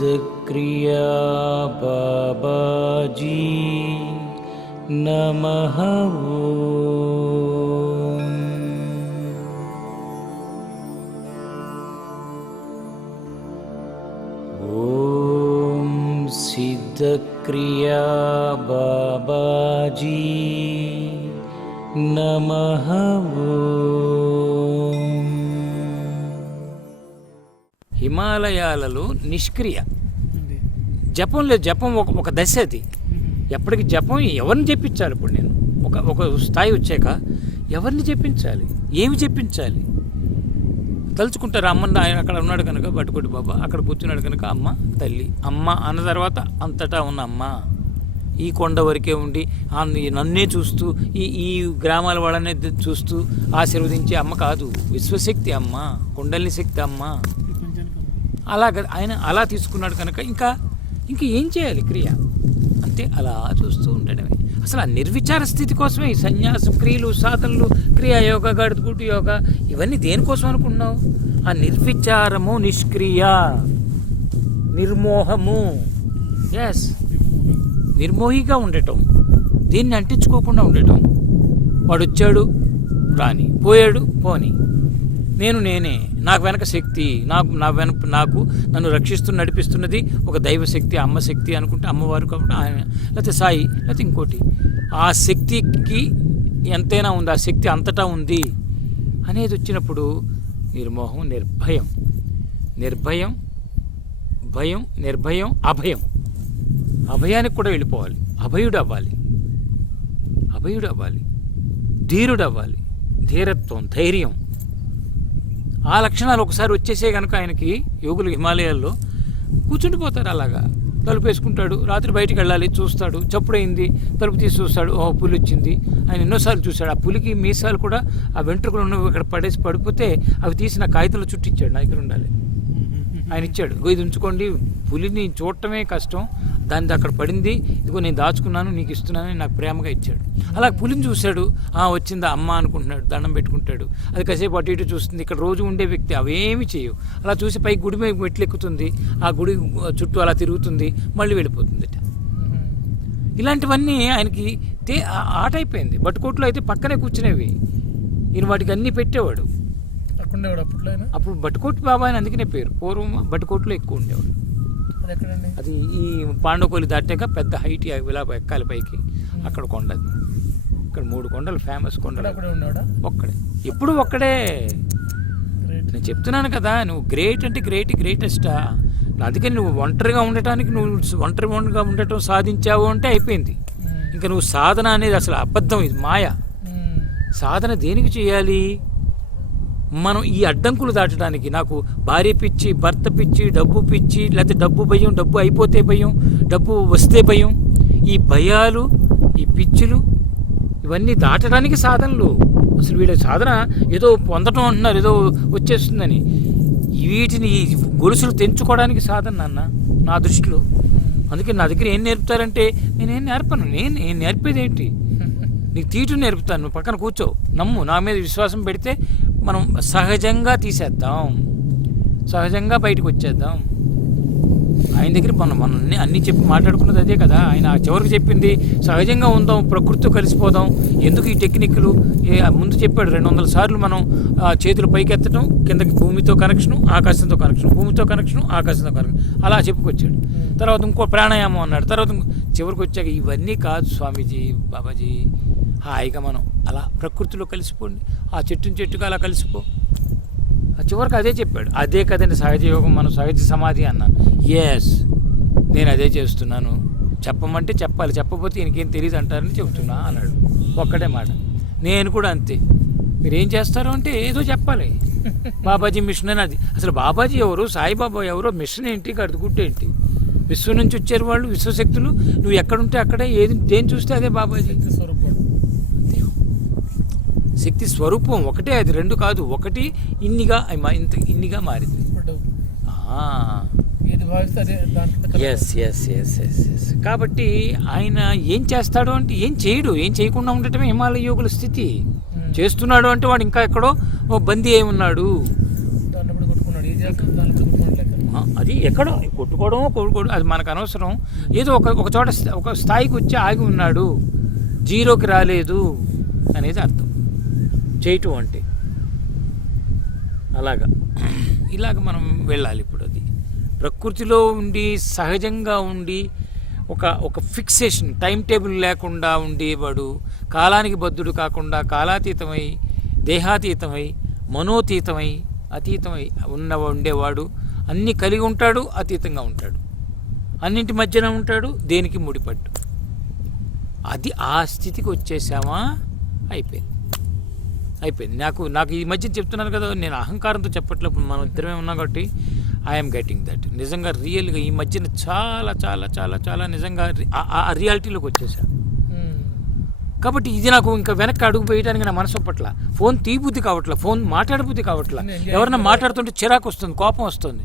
सिद्धक्रिया बाबाजी नमः ओम सिद्धक्रिया बाबाजी नमः హిమాలయాలలో నిష్క్రియ జపం లేదు. జపం ఒక దశ అది. ఎప్పటికి జపం ఎవరిని చెప్పించాలి? ఇప్పుడు నేను ఒక స్థాయి వచ్చాక ఎవరిని చెప్పించాలి, ఏమి చెప్పించాలి? తలుచుకుంటారు అమ్మని. ఆయన అక్కడ ఉన్నాడు కనుక బట్టుకోటి బాబా, అక్కడ కూర్చున్నాడు కనుక అమ్మ తల్లి. అమ్మ అన్న తర్వాత అంతటా ఉన్న అమ్మ, ఈ కొండ వరకే ఉండి నన్నే చూస్తూ ఈ గ్రామాల వాళ్ళనే చూస్తూ ఆశీర్వదించే అమ్మ కాదు, విశ్వశక్తి అమ్మ, కుండలిని శక్తి అమ్మ. ఆయన అలా తీసుకున్నాడు కనుక ఇంకా ఏం చేయాలి? క్రియ అంతే, అలా చూస్తూ ఉండడమే. అసలు ఆ నిర్విచార స్థితి కోసమే ఈ సన్యాసం, క్రియలు, సాధనలు, క్రియాయోగ, గడుగుటు యోగ, ఇవన్నీ దేనికోసం అనుకున్నావు? ఆ నిర్విచారము, నిష్క్రియ, నిర్మోహము, ఎస్, నిర్మోహిగా ఉండటం, దీన్ని అంటించుకోకుండా ఉండటం. వాడు వచ్చాడు రాని, పోయాడు పోని, నేనే, నాకు వెనక శక్తి, నాకు నన్ను రక్షిస్తూ నడిపిస్తున్నది ఒక దైవశక్తి, అమ్మశక్తి అనుకుంటే అమ్మవారు కాబట్టి ఆయన, లేకపోతే సాయి, లేకపోతే ఇంకోటి. ఆ శక్తికి ఎంతైనా ఉంది, ఆ శక్తి అంతటా ఉంది అనేది వచ్చినప్పుడు నిర్మోహం, నిర్భయం, భయం, నిర్భయం, అభయం. అభయానికి కూడా వెళ్ళిపోవాలి. అభయుడు అవ్వాలి, ధీరుడు అవ్వాలి, ధీరత్వం, ధైర్యం. ఆ లక్షణాలు ఒకసారి వచ్చేసే కనుక ఆయనకి యోగులు హిమాలయాల్లో కూర్చుండిపోతారు. అలాగా తలుపు వేసుకుంటాడు, రాత్రి బయటికి వెళ్ళాలి, చూస్తాడు, చప్పుడైంది, తలుపు తీసి చూస్తాడు, ఓహో పులి వచ్చింది. ఆయన ఎన్నోసార్లు చూశాడు. ఆ పులికి మీసాలు కూడా ఆ వెంట్రుకలు ఉన్నవి ఇక్కడ పడిపోతే అవి తీసిన కాగితంలో చుట్టించాడు. నా దగ్గర ఉండాలి, ఆయన ఇచ్చాడు. ఇది ఉంచుకోండి, పులిని చూడటమే కష్టం, దాన్ని అక్కడ పడింది, ఇదిగో నేను దాచుకున్నాను, నీకు ఇస్తున్నానని నాకు ప్రేమగా ఇచ్చాడు. అలా పులిని చూశాడు, వచ్చిందా అమ్మ అనుకుంటున్నాడు, దండం పెట్టుకుంటాడు. అది కాసేపు అటు ఇటు చూస్తుంది. ఇక్కడ రోజు ఉండే వ్యక్తి అవేమి చేయవు. అలా చూసి పై గుడి మీద మెట్లు ఎక్కుతుంది, ఆ గుడి చుట్టూ అలా తిరుగుతుంది, మళ్ళీ వెళ్ళిపోతుంది. ఇలాంటివన్నీ ఆయనకి ఆట అయిపోయింది. బట్టుకోట్లో అయితే పక్కనే కూర్చునేవి, ఈయన వాటికి అన్నీ పెట్టేవాడు. అప్పుడు బట్టుకోటి బాబా అని అందుకనే పేరు. పూర్వం బట్టుకోట్లో ఎక్కువ ఉండేవాడు. అది ఈ పాండవకోలి దాటాక పెద్ద హైట్ ఇలా ఎక్కాలి పైకి, అక్కడ కొండది. ఇక్కడ 3 కొండలు ఫేమస్ కొండలు. ఒక్కడే, ఎప్పుడు ఒక్కడే. నేను చెప్తున్నాను కదా, నువ్వు గ్రేట్ అంటే గ్రేటెస్టా. అందుకని నువ్వు ఒంటరిగా ఉండటం సాధించావు అంటే అయిపోయింది. ఇంకా నువ్వు సాధన అనేది అసలు అబద్ధం, ఇది మాయ. సాధన దేనికి చేయాలి? మనం ఈ అడ్డంకులు దాటడానికి. నాకు భార్య పిచ్చి, భర్త పిచ్చి, డబ్బు పిచ్చి, లేకపోతే డబ్బు భయం, డబ్బు అయిపోతే భయం, డబ్బు వస్తే భయం, ఈ భయాలు, ఈ పిచ్చులు, ఇవన్నీ దాటడానికి సాధనలు. అసలు వీళ్ళ సాధన ఏదో పొందటం అంటున్నారు, ఏదో వచ్చేస్తుందని. వీటిని గొలుసులు తెంచుకోవడానికి సాధన నాన్న నా దృష్టిలో. అందుకే నా దగ్గర ఏం నేర్పుతారంటే నేనేం నేర్పను. నేను నేర్పేది ఏంటి? నీకు తీటు నేర్పుతాను, నువ్వు పక్కన కూర్చో, నమ్ము, నా మీద విశ్వాసం పెడితే మనం సహజంగా తీసేద్దాం, సహజంగా బయటకు వచ్చేద్దాం. ఆయన దగ్గర మనం అన్నీ చెప్పి మాట్లాడుకున్నది అదే కదా. ఆయన చివరికి చెప్పింది సహజంగా ఉందాం, ప్రకృతితో కలిసిపోదాం. ఎందుకు ఈ టెక్నిక్లు? ముందు చెప్పాడు 200 సార్లు మనం చేతులు పైకెత్తడం, కిందకి భూమితో కనెక్షను, ఆకాశంతో కనెక్షను, భూమితో కనెక్షను, ఆకాశంతో కనెక్షన్, అలా చెప్పుకొచ్చాడు. తర్వాత ఇంకో ప్రాణాయామం అన్నాడు. తర్వాత చివరికి వచ్చాక ఇవన్నీ కాదు స్వామీజీ, బాబాజీ, హాయిగా మనం అలా ప్రకృతిలో కలిసిపోండి, ఆ చెట్టుగా అలా కలిసిపో. చివరికి అదే చెప్పాడు. అదే కదండి సహజ యోగం, మనం సహజ సమాధి అన్నాను. ఎస్, నేను అదే చేస్తున్నాను. చెప్పమంటే చెప్పాలి, చెప్పకపోతే ఈయనకేం తెలియదు అంటారని చెబుతున్నా అన్నాడు. ఒక్కటే మాట. నేను కూడా అంతే. మీరేం చేస్తారు అంటే ఏదో చెప్పాలి. బాబాజీ మిషన్ అని. అది అసలు బాబాజీ ఎవరు, సాయిబాబా ఎవరో, మిషన్ ఏంటి, గడుగుడ్డు ఏంటి? విశ్వం నుంచి వచ్చారు వాళ్ళు, విశ్వశక్తులు. నువ్వు ఎక్కడుంటే అక్కడే, దేని చూస్తే అదే బాబాజీ శక్తి స్వరూపం. ఒకటే అది, 2 కాదు, ఒకటి ఇన్నిగా మారింది. కాబట్టి ఆయన ఏం చేస్తాడు అంటే ఏం చేయడు. ఏం చేయకుండా ఉండటమే హిమాలయ యోగుల స్థితి. చేస్తున్నాడు అంటే వాడు ఇంకా ఎక్కడో బందీ అయి ఉన్నాడు. అది అది ఎక్కడో కొట్టుకోవడం అది మనకు అనవసరం. ఏదో ఒక చోట ఒక స్థాయికి వచ్చి ఆగి ఉన్నాడు, జీరోకి రాలేదు అనేది అర్థం చేయటం అంటే. ఇలాగ మనం వెళ్ళాలి. ఇప్పుడు అది ప్రకృతిలో ఉండి సహజంగా ఉండి ఒక ఫిక్సేషన్ టైం టేబుల్ లేకుండా ఉండేవాడు, కాలానికి బద్ధుడు కాకుండా కాలాతీతమై దేహాతీతమై మనోతీతమై అతీతమై ఉండేవాడు. అన్నీ కలిగి ఉంటాడు, అతీతంగా ఉంటాడు, అన్నింటి మధ్యన ఉంటాడు, దేనికి ముడిపడ్డు. అది ఆ స్థితికి వచ్చేసామా అయిపోయింది. నాకు ఈ మధ్య చెప్తున్నాను కదా, నేను అహంకారంతో చెప్పట్లేదు, మనం ఇద్దరమే ఉన్నాం కాబట్టి ఐఎమ్ గెటింగ్ దట్. నిజంగా రియల్గా ఈ మధ్యన చాలా చాలా చాలా చాలా నిజంగా ఆ రియాలిటీలోకి వచ్చేసా. కాబట్టి ఇది నాకు ఇంకా వెనక్కి అడుగు వేయడానికి నా మనసు పట్ల. ఫోన్ తీబుద్ధి కావట్లా, ఫోన్ మాట్లాడబుద్ధి కావట్లా. ఎవరన్నా మాట్లాడుతుంటే చిరాకు వస్తుంది, కోపం వస్తుంది.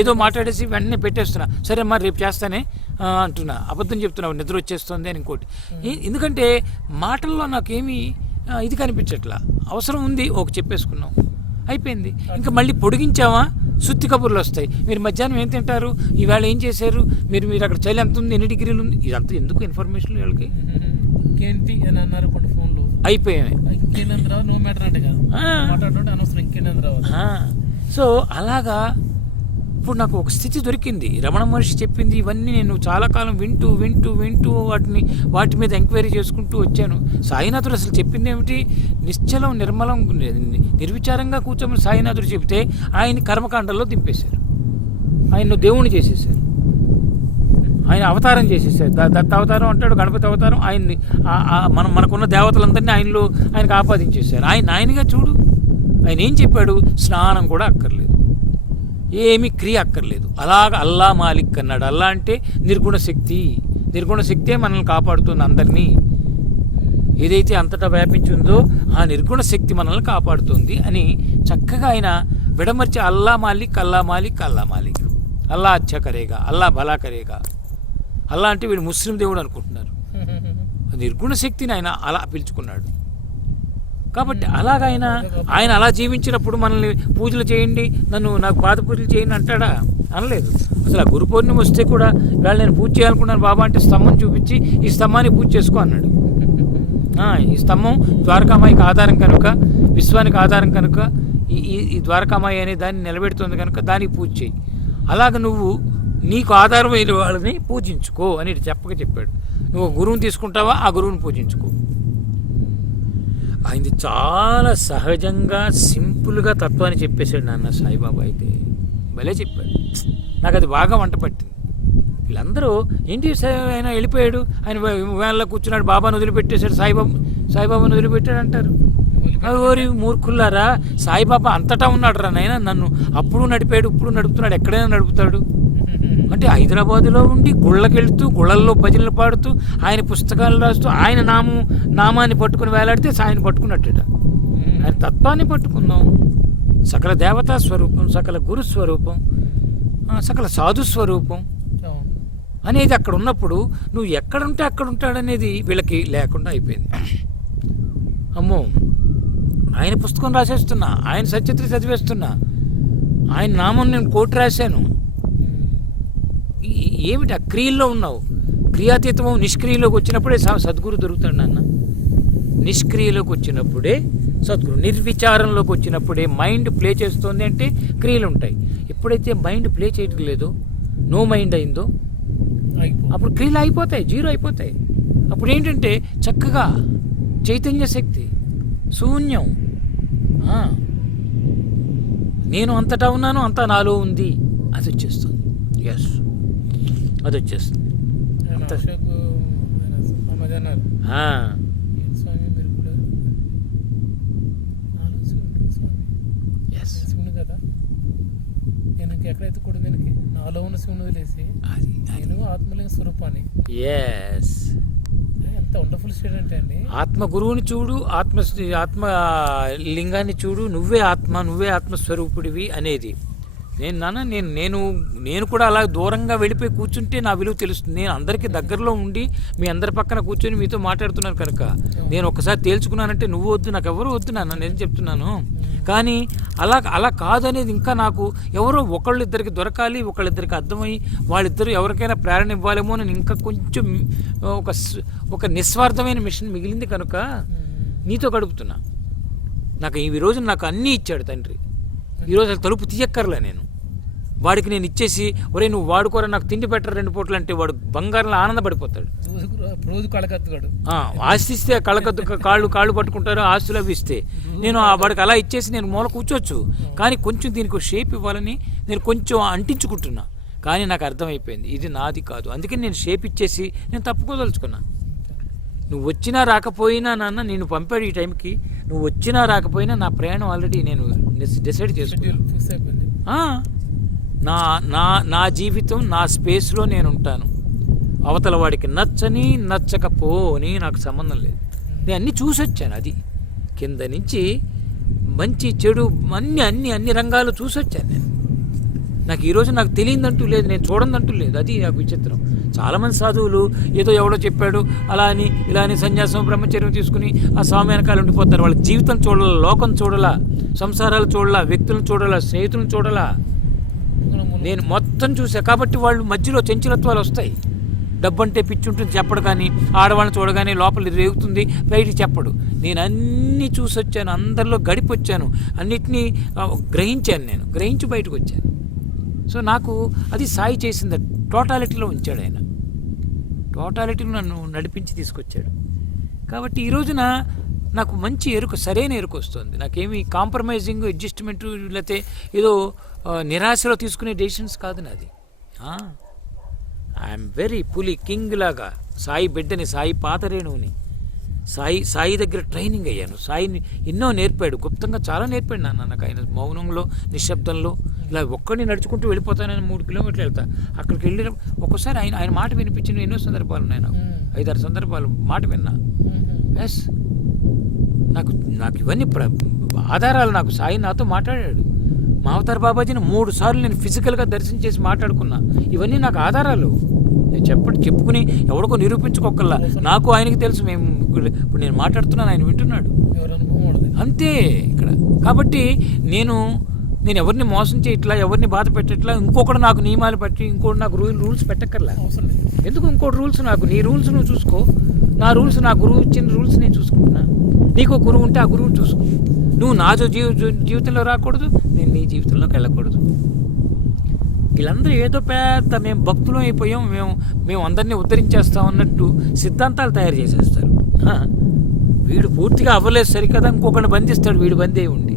ఏదో మాట్లాడేసి వెంటనే పెట్టేస్తున్నా, సరే అమ్మా రేపు చేస్తానే అంటున్నా, అబద్ధం చెప్తున్నా, నిద్ర వచ్చేస్తుంది అని ఇంకోటి. ఎందుకంటే మాటల్లో నాకేమీ ఇది కనిపించట్లా. అవసరం ఉంది, చెప్పేసుకున్నాం, అయిపోయింది. ఇంకా మళ్ళీ పొడిగించామా సుత్తి కబుర్లు వస్తాయి. మీరు మధ్యాహ్నం ఏం తింటారు, ఈవేళ ఏం చేశారు, మీరు అక్కడ చలి ఎంత ఉంది, ఎన్ని డిగ్రీలు ఉంది, ఇదంతా ఎందుకు ఇన్ఫర్మేషన్ వాళ్ళకి ఇంకేంటి అని అన్నారు ఫోన్లో అయిపోయాయి. నో మ్యాటర్ అంటే మాట్లాడుతుంటే అనవసరం ఇంకేంద్ర. సో అలాగా ఇప్పుడు నాకు ఒక స్థితి దొరికింది. రమణ మహర్షి చెప్పింది ఇవన్నీ నేను చాలా కాలం వింటూ వాటి మీద ఎంక్వైరీ చేసుకుంటూ వచ్చాను. సాయినాథుడు అసలు చెప్పింది ఏమిటి, నిశ్చలం నిర్మలం నిర్విచారంగా కూర్చోమని సాయినాథుడు చెబితే ఆయన కర్మకాండల్లో దింపేశారు, ఆయన్ను దేవుణ్ణి చేసేసారు, ఆయన అవతారం చేసేసారు. దత్త అవతారం అంటాడు, గణపతి అవతారం, ఆయన్ని మనకున్న దేవతలందరినీ ఆయనకు ఆపాదించేశారు. ఆయనగా చూడు, ఆయన ఏం చెప్పాడు, స్నానం కూడా అక్కర్లేదు, ఏమీ క్రియ అక్కర్లేదు, అలాగ అల్లా మాలిక్ అన్నాడు. అల్లా అంటే నిర్గుణ శక్తే మనల్ని కాపాడుతుంది. అందరినీ ఏదైతే అంతటా వ్యాపించి ఉందో ఆ నిర్గుణ శక్తి మనల్ని కాపాడుతుంది అని చక్కగా ఆయన విడమర్చి అల్లా మాలిక్ అల్లా అచ్చా కరేగా, అల్లా భలా కరేగా. అల్లా అంటే వీడు ముస్లిం దేవుడు అనుకుంటున్నారు, నిర్గుణ శక్తిని ఆయన అలా పిలుచుకున్నాడు. కాబట్టి ఆయన అలా జీవించినప్పుడు మనల్ని పూజలు చేయండి, నాకు పాద పూజలు చేయండి అంటాడా? అనలేదు. అసలు ఆ గురు పౌర్ణిమ వస్తే కూడా ఇవాళ నేను పూజ చేయాలనుకున్నాను బాబా అంటే స్తంభం చూపించి ఈ స్తంభాన్ని పూజ చేసుకో అన్నాడు. ఈ స్తంభం ద్వారకామాయికి ఆధారం కనుక, విశ్వానికి ఆధారం కనుక, ఈ ద్వారకామాయి అనే దాన్ని నిలబెడుతుంది కనుక దానికి పూజ చేయి. అలాగ నువ్వు నీకు ఆధారమైన వాళ్ళని పూజించుకో అని చెప్పాడు. నువ్వు గురువుని తీసుకుంటావా, ఆ గురువుని పూజించుకో. ఆయనది చాలా సహజంగా సింపుల్గా తత్వాన్ని చెప్పేశాడు నాన్న సాయిబాబా. అయితే భలే చెప్పాడు, నాకు అది బాగా వంట పట్టింది. వీళ్ళందరూ ఏంటి ఆయన వెళ్ళిపోయాడు, ఆయన వేళ్ళలో కూర్చున్నాడు, బాబాను వదిలిపెట్టేశాడు, సాయిబాబాను వదిలిపెట్టాడు అంటారు. ఓరి మూర్ఖుల్లారా, సాయిబాబా అంతటా ఉన్నాడు రా నాయన, నన్ను అప్పుడు నడిపాడు, ఇప్పుడు నడుపుతున్నాడు, ఎక్కడైనా నడుపుతాడు. అంటే హైదరాబాదులో ఉండి గుళ్ళకెళ్తూ గుళ్ళల్లో భజనలు పాడుతూ ఆయన పుస్తకాలు రాస్తూ ఆయన నామాన్ని పట్టుకుని వేలాడితే ఆయన పట్టుకున్నట్టు. ఆయన తత్వాన్ని పట్టుకుందాం. సకల దేవతా స్వరూపం, సకల గురు స్వరూపం, సకల సాధు స్వరూపం అనేది అక్కడ ఉన్నప్పుడు నువ్వు ఎక్కడుంటే అక్కడ ఉంటాడనేది వీళ్ళకి లేకుండా అయిపోయింది. అమ్మో, ఆయన పుస్తకం రాసేస్తున్నా, ఆయన సత్యత్రి చదివేస్తున్నా, ఆయన నామం నేను కోటి రాశాను. ఏమిటి ఆ క్రియల్లో ఉన్నావు? క్రియాతీతము నిష్క్రియలోకి వచ్చినప్పుడే సద్గురు దొరుకుతాడు నాన్న. నిష్క్రియలోకి వచ్చినప్పుడే సద్గురు, నిర్విచారంలోకి వచ్చినప్పుడే మైండ్ ప్లే చేస్తుంది అంటే క్రియలు ఉంటాయి. ఎప్పుడైతే మైండ్ ప్లే చేయటం లేదో, నో మైండ్ అయిందో, అప్పుడు క్రియలు అయిపోతాయి, జీరో అయిపోతాయి. అప్పుడు ఏంటంటే చక్కగా చైతన్య శక్తి, శూన్యం, నేను అంతటా ఉన్నాను, అంతా నాలో ఉంది, అది వచ్చేస్తుంది. ఎస్, అది వచ్చేస్తుంది. ఎక్కడైతే కూడా దీనికి నాలో ఉన్న శివుని వదిలేసి నేను ఆత్మలింగ స్వరూపాన్ని, ఎంత వండర్ఫుల్ స్టేట్ అండి. ఆత్మ గురువుని చూడు, ఆత్మ లింగాన్ని చూడు, నువ్వే ఆత్మస్వరూపుడివి అనేది. నేను కూడా అలా దూరంగా వెళ్ళిపోయి కూర్చుంటే నా విలువ తెలుస్తుంది. నేను అందరికీ దగ్గరలో ఉండి మీ అందరి పక్కన కూర్చొని మీతో మాట్లాడుతున్నాను కనుక నేను ఒకసారి తేల్చుకున్నానంటే నువ్వు వద్దు, నాకు ఎవరు వద్దు నాన్న, నేను చెప్తున్నాను. కానీ అలా కాదనేది ఇంకా నాకు ఎవరో ఒకళ్ళిద్దరికి దొరకాలి, ఒకళ్ళిద్దరికి అర్థమై వాళ్ళిద్దరు ఎవరికైనా ప్రేరణ ఇవ్వాలేమో అని ఇంకా కొంచెం ఒక నిస్వార్థమైన మిషన్ మిగిలింది కనుక నీతో గడుపుతున్నా. నాకు ఈ రోజు నాకు అన్నీ ఇచ్చాడు తండ్రి. ఈరోజు అసలు తలుపు తీయక్కర్లే నేను. వాడికి నేను ఇచ్చేసి ఒరే నువ్వు వాడుకోరా నాకు తిండి పెట్టరు 2 పూటలు అంటే వాడు బంగారంలో ఆనందపడిపోతాడు. రోజు కళకత్తుగాడు ఆస్తి ఇస్తే కళ్ళకద్దు కాళ్ళు పట్టుకుంటారు, ఆస్తులు అవి ఇస్తే. నేను వాడికి అలా ఇచ్చేసి నేను మూల కూర్చోవచ్చు, కానీ కొంచెం దీనికి షేప్ ఇవ్వాలని నేను కొంచెం అంటించుకుంటున్నా. కానీ నాకు అర్థమైపోయింది ఇది నాది కాదు. అందుకని నేను షేప్ ఇచ్చేసి నేను తప్పుకోదలుచుకున్నా. నువ్వు వచ్చినా రాకపోయినా నాన్న నేను పంపాడు ఈ టైంకి. నువ్వు వచ్చినా రాకపోయినా నా ప్రయాణం ఆల్రెడీ నేను డిసైడ్ చేసుకున్నాను. నా జీవితం నా స్పేస్లో నేను ఉంటాను. అవతల వాడికి నచ్చని నచ్చకపోని నాకు సంబంధం లేదు. నేను అన్నీ చూసి వచ్చాను. అది కింద నుంచి మంచి చెడు అన్ని రంగాలు చూసి వచ్చాను నేను. నాకు ఈరోజు నాకు తెలియదంటూ లేదు, నేను చూడందంటూ లేదు. అది నాకు విచిత్రం. చాలామంది సాధువులు ఏదో ఎవడో చెప్పాడు అలా అని ఇలా అని సన్యాసం బ్రహ్మచర్యం తీసుకుని ఆ స్వామి వెనకాల ఉండిపోతారు. వాళ్ళ జీవితం చూడాల, లోకం చూడాలా, సంసారాలు చూడాలా, వ్యక్తులను చూడాలా, స్నేహితులను చూడాలా. నేను మొత్తం చూసా. కాబట్టి వాళ్ళు మధ్యలో చంచలత్వాలు వస్తాయి. డబ్బు అంటే పిచ్చి ఉంటుంది చెప్పడు, కానీ ఆడవాళ్ళని చూడగానే లోపల రేగుతుంది, బయటికి చెప్పడు. నేను అన్నీ చూసి వచ్చాను, అందరిలో గడిపొచ్చాను, అన్నిటినీ గ్రహించాను. నేను గ్రహించి బయటకు వచ్చాను. సో నాకు అది సాయి చేసింది. టోటాలిటీలో ఉంచాడు ఆయన. టోటాలిటీలో నన్ను నడిపించి తీసుకొచ్చాడు. కాబట్టి ఈ రోజున నాకు మంచి ఎరుక, సరైన ఎరుక వస్తుంది. నాకేమి కాంప్రమైజింగ్ అడ్జస్ట్మెంట్ లేకపోతే ఏదో నిరాశలో తీసుకునే డెసిషన్స్ కాదు నాది. ఐఎమ్ వెరీ పులి కింగ్ లాగా, సాయి బిడ్డని, సాయి పాతరేణువుని, సాయి దగ్గర ట్రైనింగ్ అయ్యాను. సాయిని ఎన్నో నేర్పాడు, గుప్తంగా చాలా నేర్పాడు నాకు ఆయన. మౌనంలో, నిశ్శబ్దంలో ఇలా ఒక్కడిని నడుచుకుంటూ వెళ్ళిపోతానని 3 కిలోమీటర్లు వెళ్తా. అక్కడికి వెళ్ళిన ఒక్కోసారి ఆయన మాట వినిపించిన ఎన్నో సందర్భాలు ఉన్నాయి. నాకు 5-6 సందర్భాలు మాట విన్నా. ఎస్, నాకు ఇవన్నీ ఆధారాలు. నాకు సాయి నాతో మాట్లాడాడు. మావతార్ బాబాజీని 3 సార్లు నేను ఫిజికల్గా దర్శనం చేసి మాట్లాడుకున్నా. ఇవన్నీ నాకు ఆధారాలు. నేను చెప్పుకుని ఎవరికో నిరూపించుకోకల్లా. నాకు ఆయనకి తెలుసు. ఇప్పుడు నేను మాట్లాడుతున్నాను, ఆయన వింటున్నాడు. అంతే ఇక్కడ. కాబట్టి నేను ఎవరిని మోసం చేయట్లా, ఎవరిని బాధ పెట్టట్లా. ఇంకొకటి నాకు నియమాలు పెట్టి, ఇంకోటి నాకు రూల్స్ పెట్టక్కర్లా. ఎందుకు ఇంకోటి రూల్స్? నాకు నీ రూల్స్ నువ్వు చూసుకో, నా రూల్స్, నా గురువు ఇచ్చిన రూల్స్ నేను చూసుకుంటున్నా. నీకు గురువు ఉంటే ఆ గురువుని చూసుకో. నువ్వు నా జీవితంలో రాకూడదు, నేను నీ జీవితంలోకి వెళ్ళకూడదు. వీళ్ళందరూ ఏదో పెద్ద మేము భక్తులం అయిపోయాం, మేము అందరినీ ఉద్ధరించేస్తాం అన్నట్టు సిద్ధాంతాలు తయారు చేసేస్తారు. వీడు పూర్తిగా అవ్వలేదు సరికదా, ఇంకొకరిని బంధిస్తాడు వీడు బందీ అయి ఉండి.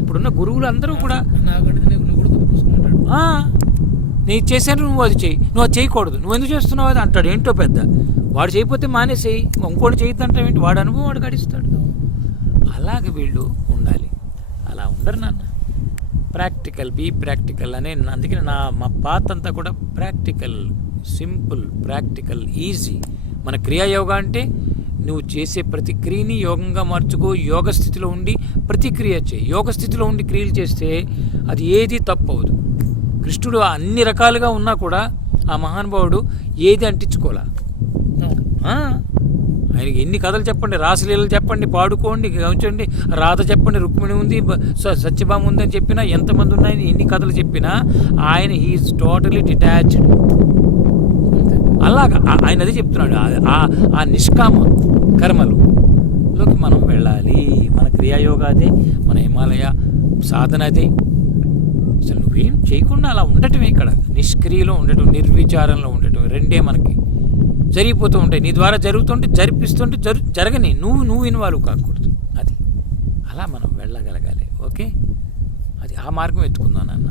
ఇప్పుడున్న గురువులు అందరూ కూడా నేను చేశాను, నువ్వు అది చెయ్యి, నువ్వు అది చేయకూడదు, నువ్వు ఎందుకు చేస్తున్నావు అది అంటాడు. ఏంటో పెద్ద వాడు చేయకపోతే మానేసేయి, ఇంకోటి చేయొద్దంటావు ఏంటి, వాడు అనుభవం వాడు గడిస్తాడు. అలాగే వీళ్ళు ఉండాలి. అలా ఉండరు నాన్న. ప్రాక్టికల్, బీ ప్రాక్టికల్ అనే. అందుకని మా పాత అంతా కూడా ప్రాక్టికల్, సింపుల్, ప్రాక్టికల్, ఈజీ. మన క్రియాయోగా అంటే నువ్వు చేసే ప్రతి క్రియని యోగంగా మార్చుకో. యోగ స్థితిలో ఉండి ప్రతిక్రియ చేయి. యోగ స్థితిలో ఉండి క్రియలు చేస్తే అది ఏది తప్పవదు. కృష్ణుడు అన్ని రకాలుగా ఉన్నా కూడా ఆ మహానుభావుడు ఏది అంటించుకోలే. ఆయనకి ఎన్ని కథలు చెప్పండి, రాసలీలలు చెప్పండి, పాడుకోండి, గమనించండి, రాధ చెప్పండి, రుక్మిణి ఉంది, సత్యభామ ఉందని చెప్పినా, ఎంతమంది ఉన్నాయని ఎన్ని కథలు చెప్పినా ఆయన హీఈస్ టోటలీ డిటాచ్డ్. అలాగా ఆయన అదే చెప్తున్నాడు. ఆ నిష్కామ కర్మలులోకి మనం వెళ్ళాలి. మన క్రియాయోగా అదే, మన హిమాలయ సాధన అదే. అసలు నువ్వేం చేయకుండా అలా ఉండటమే. ఇక్కడ నిష్క్రియలో ఉండటం, నిర్విచారంలో ఉండటం, రెండే మనకి జరిగిపోతూ ఉంటాయి. నీ ద్వారా జరుగుతుంటే, జరిపిస్తుంటే జరగని, నువ్వు ఇన్వాల్వ్ కాకూడదు. అది అలా మనం వెళ్ళగలగాలి. ఓకే, అది ఆ మార్గం ఎత్తుకుందాం నాన్న.